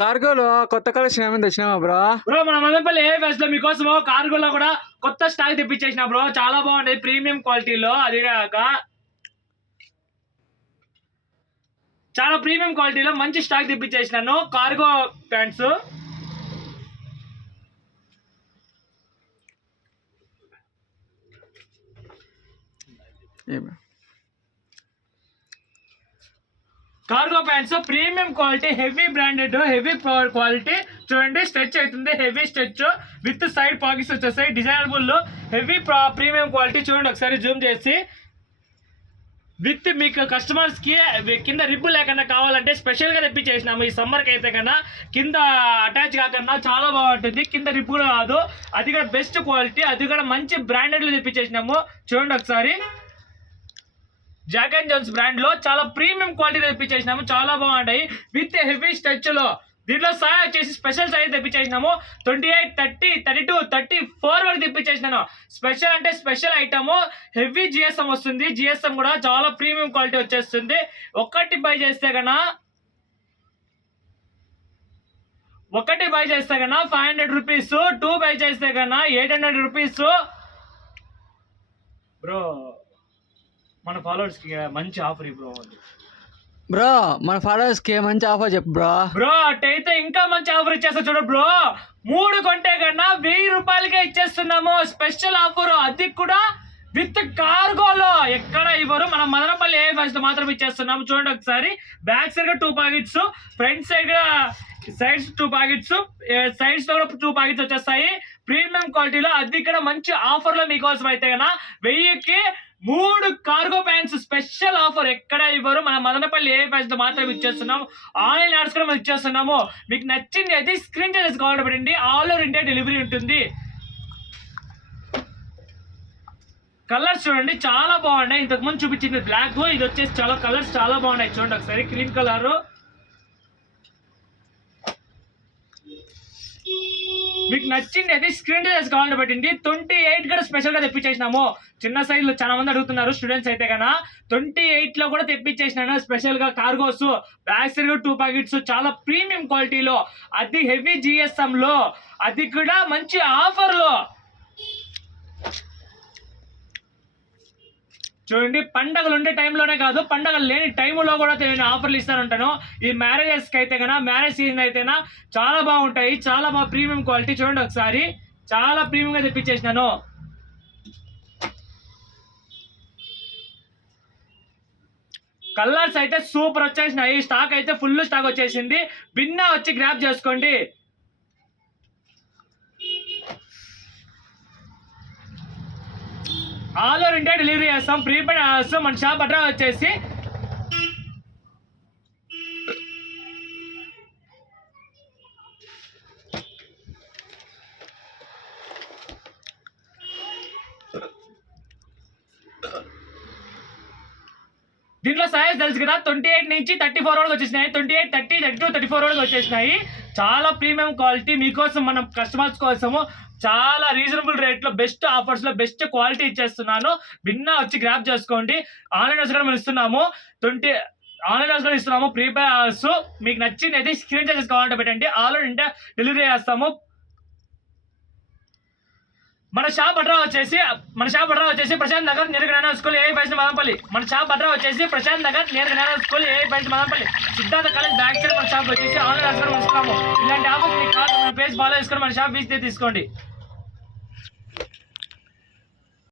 కార్గోలో కొత్త కలెక్షన్ ఏమైనా తెచ్చినావా bro? Bro మన మదనపల్లి ఏ ఫెస్ట్ లో మీకోసం కార్గోలో కూడా కొత్త స్టాక్ తెప్పించేసిన బ్రో. చాలా బాగుంది ప్రీమియం క్వాలిటీలో. అది కాక చాలా ప్రీమియం క్వాలిటీలో మంచి స్టాక్ తెప్పించేసినాను. Cargo pants cargo pants premium quality, heavy branded, heavy quality. చూడండి స్ట్రెచ్ అవుతుంది, heavy stretch with side pockets వచ్చేస్తాయి. Designable heavy premium quality. చూడండి ఒకసారి జూమ్ చేసి. విత్ మీకు కస్టమర్స్ కి కింద రిబ్బు లేకుండా కావాలంటే స్పెషల్ గా తెప్పించేసినాము. ఈ సమ్మర్ కి అయితే కన్నా కింద అటాచ్ కాకుండా చాలా బాగుంటుంది. కింద రిబ్బు కాదు, అది కూడా బెస్ట్ క్వాలిటీ, అది కూడా మంచి బ్రాండెడ్ లో తెప్పించేసినాము. చూడండి ఒకసారి జాక్ అండ్ జోన్స్ బ్రాండ్ లో చాలా ప్రీమియం క్వాలిటీ తెప్పించేసినాము. చాలా బాగుంటాయి విత్ హెవీ స్ట్రెచ్ లో. దీంట్లో సైజ్ వచ్చేసి స్పెషల్ సైజ్ తెప్పించేసినాము. 28, 30, 32, 34 వరకు తెప్పించేసినాను. స్పెషల్ అంటే స్పెషల్ ఐటమ్. హెవీ జిఎస్ఎం వస్తుంది. జిఎస్ఎం కూడా చాలా ప్రీమియం క్వాలిటీ వచ్చేస్తుంది. ఒకటి బై చేస్తే కన్నా 500 రూపీస్, 2 బై చేస్తే కన్నా 800 రూపీస్. బ్రో మన ఫాలోవర్స్ కి మంచి ఆఫర్ బ్రో. మన ఫాలోవర్స్ కి మంచి ఆఫర్ చెప్పు బ్రో. అట్టయితే ఇంకా మంచి ఆఫర్ ఇచ్చేస్తా చూడు బ్రో. 3 కొంటే కన్నా 1000 రూపాయలకే ఇచ్చేస్తున్నాము. స్పెషల్ ఆఫర్, అది కూడా విత్ కార్గోలో. ఎక్కడ ఇవ్వరు, మన మదనపల్లి ఏ ఫస్ట్ మాత్రం ఇచ్చేస్తున్నాము. చూడండి ఒకసారి. Back side 2 pockets, front side sides 2 pockets, sides లో కూడా 2 పాకెట్స్ వచ్చేస్తాయి. ప్రీమియం క్వాలిటీలో, అది ఇక్కడ మంచి ఆఫర్ లో మీకోసం అయితే కన్నా 1000కి 3 కార్గో ప్యాంట్స్ స్పెషల్ ఆఫర్. ఎక్కడ ఇవ్వరు, మన మదనపల్లి ఏ ఫెస్ట్ మాత్రం ఇచ్చేస్తున్నాము. ఆన్లైన్ ఆర్డర్స్ కూడా మనం ఇచ్చేస్తున్నాము. మీకు నచ్చింది అయితే స్క్రీన్ షాట్ కాల్ పెట్టండి. ఆల్ ఓవర్ ఇండియా డెలివరీ ఉంటుంది. కలర్స్ చూడండి చాలా బాగున్నాయి. ఇంతకు ముందు చూపించింది బ్లాక్, ఇది వచ్చేసి చాలా కలర్స్ చాలా బాగున్నాయి. చూడండి ఒకసారి. గ్రీన్ కలర్ మీకు నచ్చింది అయితే స్క్రీన్ టచ్ కావాలని పెట్టండి. 28 కూడా స్పెషల్ గా తెప్పించేసినాము. చిన్న సైజ్ లో చాలా మంది అడుగుతున్నారు స్టూడెంట్స్ అయితే కన్నా. 28 లో కూడా తెప్పించేసినాను స్పెషల్ గా. కార్గోస్ బ్యాక్ సైడ్ 2 పాకెట్స్ చాలా ప్రీమియం క్వాలిటీలో, అది హెవీ జిఎస్ఎం లో, అది కూడా మంచి ఆఫర్ లో. చూడండి పండగలు ఉండే టైంలోనే కాదు, పండగలు లేని టైంలో కూడా నేను ఆఫర్లు ఇస్తానంటాను. ఈ మ్యారేజెస్కి అయితే కన్నా, మ్యారేజ్ సీజన్ అయితేనా చాలా బాగుంటాయి. చాలా బాగా ప్రీమియం క్వాలిటీ. చూడండి ఒకసారి. చాలా ప్రీమియంగా తెప్పించేసినాను. కలర్స్ అయితే సూపర్ వచ్చేసినాయి. స్టాక్ అయితే ఫుల్ స్టాక్ వచ్చేసింది. బిన్నా వచ్చి గ్రాప్ చేసుకోండి. ఆల్ ఓవర్ ఇండియా డెలివరీ చేస్తాం. ప్రీపెయిడ్ ఆర్డర్స్ మన షాప్ అడ్రస్ వచ్చేసి దీంట్లో సైజ్ తెలుసు కదా, 28 నుంచి 34 వరకు వచ్చేసినాయి. 28, 30, 32, 34 వరకు వచ్చేసినాయి. చాలా ప్రీమియం క్వాలిటీ మీకోసం, మన కస్టమర్స్ కోసము చాలా రీజనబుల్ రేట్లో బెస్ట్ ఆఫర్స్ లో బెస్ట్ క్వాలిటీ ఇచ్చేస్తున్నాను. బిన్నా వచ్చి గ్రాప్ చేసుకోండి. ఆన్లైన్ ఆర్డర్స్ కూడా మనం ఇస్తున్నాము. ఆన్లైన్ ఆర్డర్స్ కూడా ఇస్తున్నాము. ప్రీపెయిడ్ ఆర్డర్స్ మీకు నచ్చింది అయితే స్క్రీన్ షాట్ కావాలంటే పెట్టండి. ఆల్ ఓవర్ ఇండియా డెలివరీ చేస్తాము. మన షాప్ అడ్రస్ వచ్చేసి ప్రశాంత్ నగర్ నియర్ జ్ఞాన స్కూల్ ఏ బైస్ మదనపల్లి. మన షాప్ అడ్రస్ వచ్చేసి ప్రశాంత్ నగర్ నియర్ జ్ఞాన స్కూల్ ఏ బైస్ Madanapalle. Siddhartha college back side మన షాప్ వచ్చేసి ఆన్లైన్ ఆర్డర్స్ కూడా ఇస్తున్నాము. ఇలాంటి ఆఫర్స్ మీకు కావాలి, మన పేజ్ ఫాలో చేసుకొని మన షాప్ విజిట్ తీసుకోండి.